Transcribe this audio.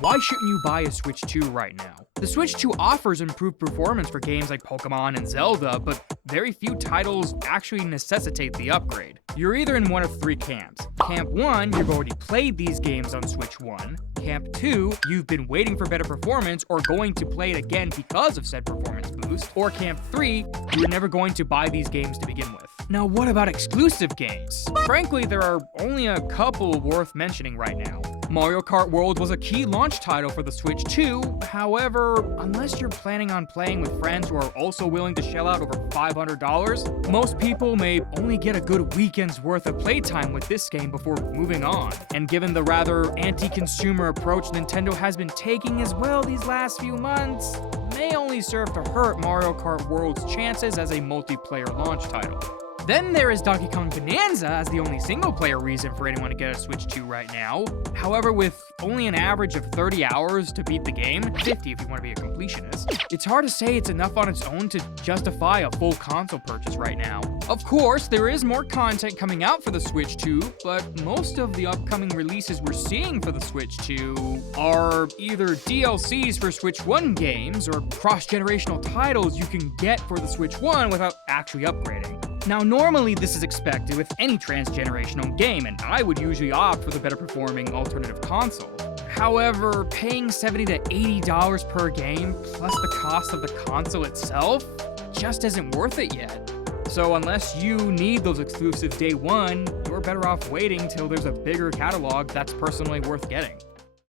Why shouldn't you buy a Switch 2 right now? The Switch 2 offers improved performance for games like Pokemon and Zelda, but very few titles actually necessitate the upgrade. You're either in one of three camps. Camp 1, you've already played these games on Switch 1. Camp 2, you've been waiting for better performance or going to play it again because of said performance boost. Or Camp 3, you were never going to buy these games to begin with. Now, what about exclusive games? Frankly, there are only a couple worth mentioning right now. Mario Kart World was a key launch title for the Switch 2, however, unless you're planning on playing with friends who are also willing to shell out over $500, most people may only get a good weekend's worth of playtime with this game before moving on. And given the rather anti-consumer approach Nintendo has been taking as well these last few months, may only serve to hurt Mario Kart World's chances as a multiplayer launch title. Then there is Donkey Kong Bonanza as the only single-player reason for anyone to get a Switch 2 right now. However, with only an average of 30 hours to beat the game, 50 if you want to be a completionist, it's hard to say it's enough on its own to justify a full console purchase right now. Of course, there is more content coming out for the Switch 2, but most of the upcoming releases we're seeing for the Switch 2 are either DLCs for Switch 1 games or cross-generational titles you can get for the Switch 1 without actually upgrading. Now, normally this is expected with any transgenerational game, and I would usually opt for the better performing alternative console. However, paying $70 to $80 per game, plus the cost of the console itself, just isn't worth it yet. So unless you need those exclusives day one, you're better off waiting till there's a bigger catalog that's personally worth getting.